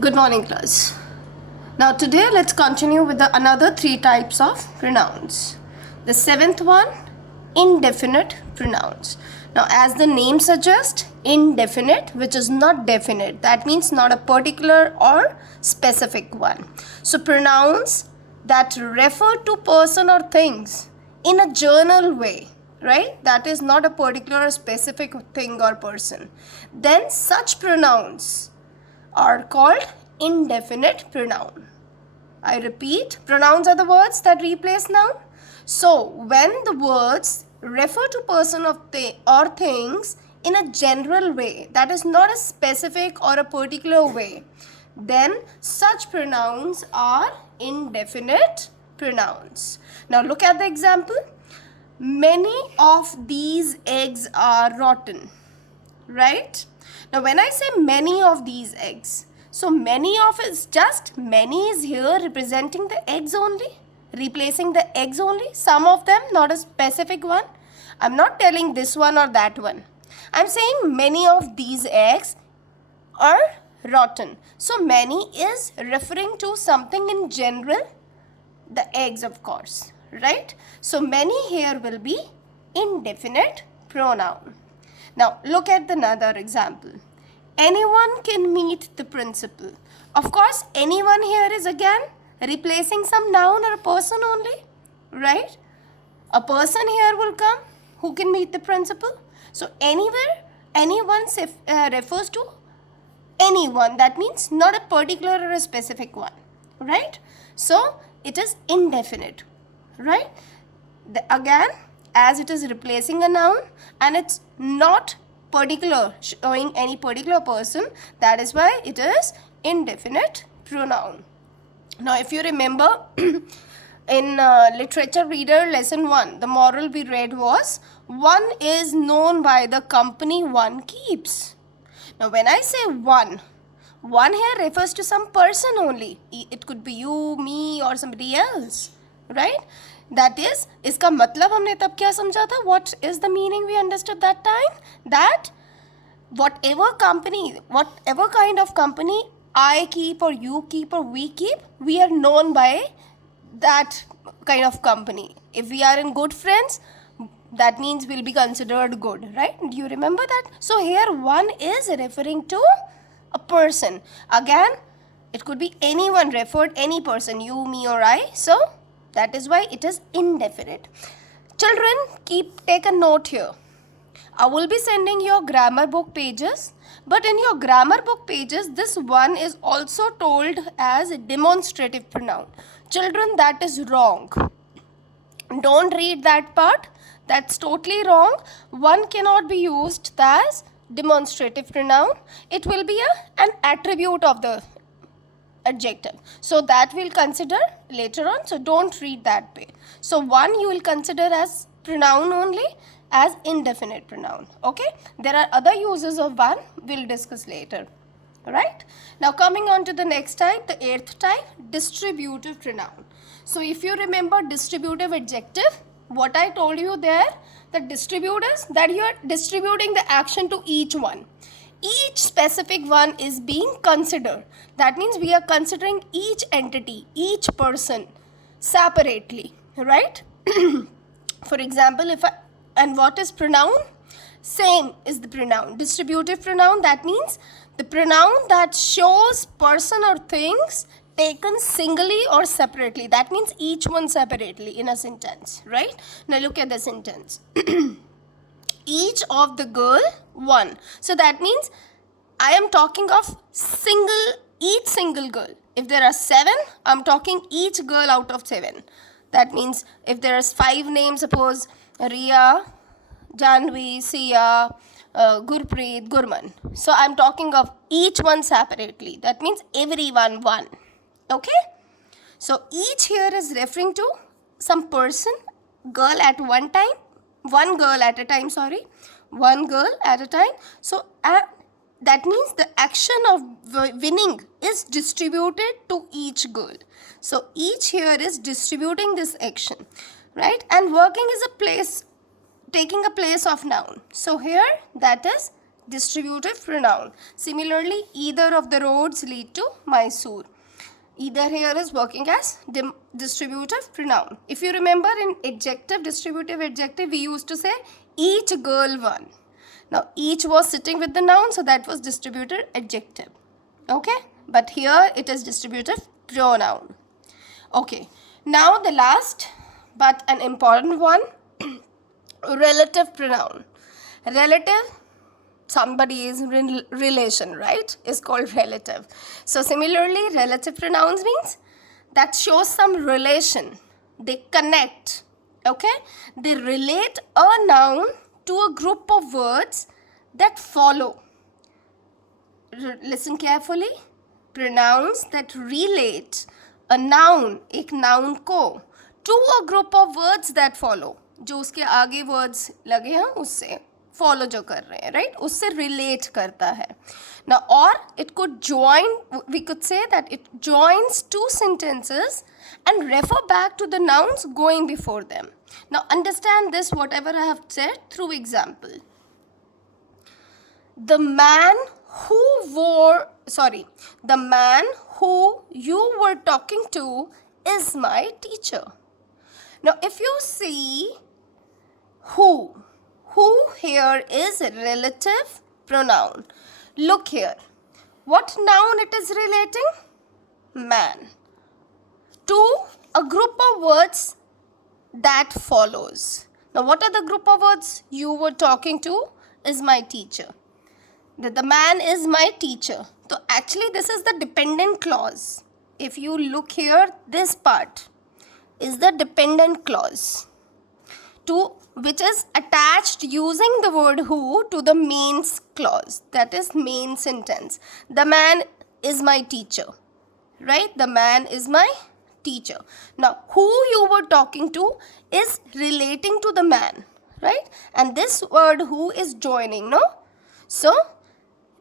Good morning, class. Now, today let's continue with another three types of pronouns. The seventh one, indefinite pronouns. Now, as the name suggests, indefinite, which is not definite, that means not a particular or specific one. So, pronouns that refer to person or things in a general way, right? That is not a particular or specific thing or person. Then, such pronouns are called indefinite pronoun. I repeat, pronouns are the words that replace noun. So, when the words refer to person of or things in a general way, that is not a specific or a particular way, then such pronouns are indefinite pronouns. Now, look at the example. Many of these eggs are rotten, right? Now, when I say many of these eggs, so many of is just many is here representing the eggs only, replacing the eggs only, some of them, not a specific one. I'm not telling this one or that one. I'm saying many of these eggs are rotten. So many is referring to something in general, the eggs of course, right? So many here will be indefinite pronoun. Now look at another example. Anyone can meet the principal. Of course, anyone here is again replacing some noun or a person only, right? A person here will come who can meet the principal. So anywhere, anyone refers to anyone. That means not a particular or a specific one, right? So it is indefinite, right? Again, as it is replacing a noun and it's not particular, showing any particular person, that is why it is indefinite pronoun. Now, if you remember, in literature reader lesson 1, the moral we read was, one is known by the company one keeps. Now, when I say one here refers to some person only. It could be you, me or somebody else, right? That is, इसका मतलब हमने तब क्या समझा था? What is the meaning we understood that time? That whatever company, whatever kind of company I keep or you keep or we keep, we are known by that kind of company. If we are in good friends, that means we'll be considered good, right? Do you remember that? So here one is referring to a person. Again, it could be anyone referred, any person, you, me or I. So that is why it is indefinite. Children, take a note here. I will be sending your grammar book pages, but in your grammar book pages, this one is also told as a demonstrative pronoun. Children, that is wrong. Don't read that part. That's totally wrong. One cannot be used as demonstrative pronoun. It will be an attribute of the adjective. So that we'll consider later on. So don't read that way. So one you will consider as pronoun only, as indefinite pronoun. Okay. There are other uses of one. We'll discuss later. Right. Now coming on to the next type, the 8th type, distributive pronoun. So if you remember distributive adjective, what I told you there, the distributors, that you are distributing the action to each one. Each specific one is being considered. That means we are considering each entity, each person separately, right? For example, and what is pronoun? Same is the pronoun. Distributive pronoun, that means the pronoun that shows person or things taken singly or separately. That means each one separately in a sentence, right? Now look at the sentence. Each of the girl, one. So that means I am talking of each single girl. If there are 7, I'm talking each girl out of 7. That means if there is 5 names, suppose Riya, Janvi, Sia, Gurpreet, Gurman. So I'm talking of each one separately. That means everyone one. Okay? So each here is referring to some person, girl at one time. One girl at a time, sorry. One girl at a time. So that means the action of winning is distributed to each girl. So each here is distributing this action, right? And working is taking a place of noun. So here that is distributive pronoun. Similarly, either of the roads lead to Mysore. Either here is working as distributive pronoun. If you remember in adjective, distributive adjective, we used to say each girl one. Now each was sitting with the noun, so that was distributive adjective. Okay, but here it is distributive pronoun. Okay, now the last but an important one, relative pronoun. Relative, somebody's relation, right, is called relative. So similarly, relative pronouns means that shows some relation. They connect, okay? They relate a noun to a group of words that follow. Listen carefully. Pronouns that relate a noun, एक noun को, to a group of words that follow. जो उसके आगे words लगे हैं उससे follow जो कर रहे हैं, right? उससे relate करता है. Now, or it could join, we could say that it joins two sentences and refer back to the nouns going before them. Now, understand this, whatever I have said, through example. The man who you were talking to is my teacher. Now, if you see who here is a relative pronoun. Look here. What noun it is relating? Man. To a group of words that follows. Now, what are the group of words? You were talking to is my teacher. That the man is my teacher. So, actually, this is the dependent clause. If you look here, this part is the dependent clause, which is attached using the word who to the main clause, that is main sentence. The man is my teacher, right? The man is my teacher. Now, who you were talking to is relating to the man, right? And this word who is joining, no? So,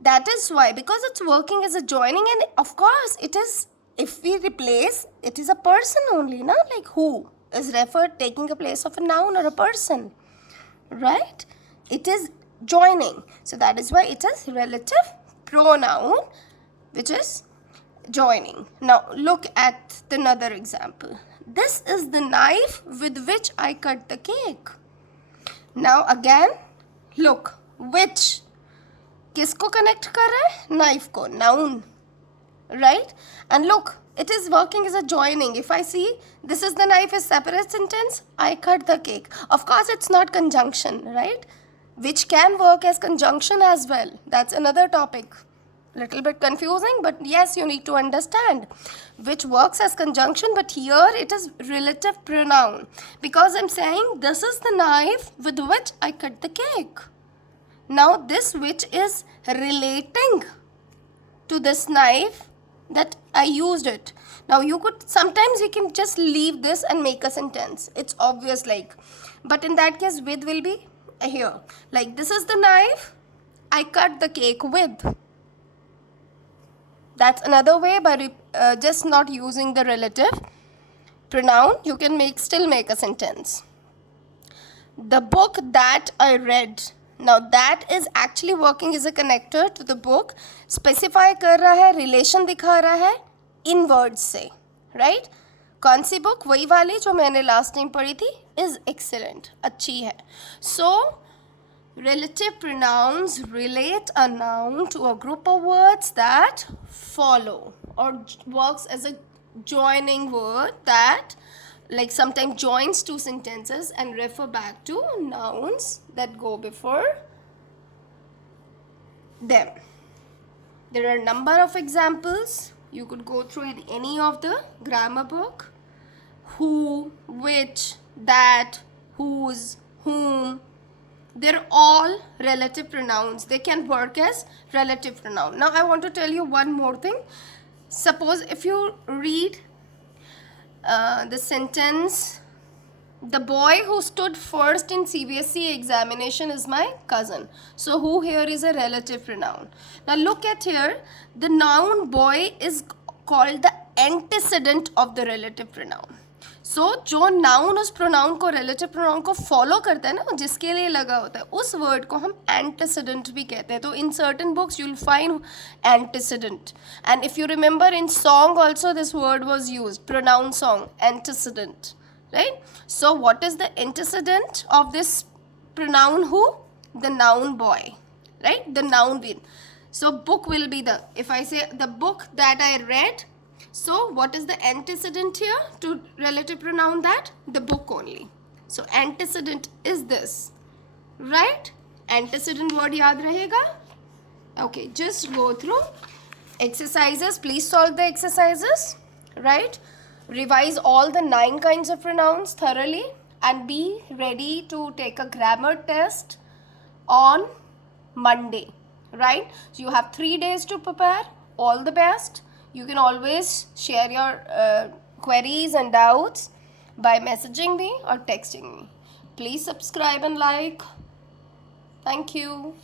that is why, because it's working as a joining, and of course, it is, if we replace, it is a person only, no? Like who is referred taking a place of a noun or a person, right? It is joining. So that is why it is relative pronoun, which is joining. Now look at another example. This is the knife with which I cut the cake. Now again, look, which किसको connect कर रहा है? Knife को, noun, right? And look, it is working as a joining. If I see this is the knife is separate sentence, I cut the cake. Of course, it's not conjunction, right? Which can work as conjunction as well. That's another topic. Little bit confusing, but yes, you need to understand. Which works as conjunction, but here it is relative pronoun. Because I'm saying this is the knife with which I cut the cake. Now this which is relating to this knife that I used it. Now you could, sometimes you can just leave this and make a sentence. It's obvious like, but in that case with will be here. Like this is the knife I cut the cake with. That's another way by just not using the relative pronoun. You can still make a sentence. The book that I read. Now that is actually working as a connector to the book. Specify कर रहा है, relation दिखा रहा है in words से, right? कौन सी book? वही वाली जो मैंने last time पढ़ी थी, is excellent, अच्छी है. So relative pronouns relate a noun to a group of words that follow, or works as a joining word that like sometimes joins two sentences and refer back to nouns that go before them. There are a number of examples. You could go through in any of the grammar book. Who, which, that, whose, whom. They're all relative pronouns. They can work as relative pronoun. Now I want to tell you one more thing. Suppose if you read the sentence, the boy who stood first in CBSE examination is my cousin. So who here is a relative pronoun. Now look at here, the noun boy is called the antecedent of the relative pronoun. सो जो noun उस pronoun को, relative pronoun को follow करता है ना, जिसके लिए लगा होता है, उस वर्ड को हम एंटीसीडेंट भी कहते हैं. तो in certain books you will find antecedent. And if you remember in song also this word was use, pronoun song, antecedent, right? So what is the antecedent of this pronoun who? The noun boy, right? The noun being. So book will be the, if I say the book that I read, so what is the antecedent here to relative pronoun that? The book only. So antecedent is this, right? Antecedent word yaad rahega. Okay, just go through exercises. Please solve the exercises, right? Revise all the 9 kinds of pronouns thoroughly and be ready to take a grammar test on Monday, right? So you have 3 days to prepare. All the best. You can always share your queries and doubts by messaging me or texting me. Please subscribe and like. Thank you.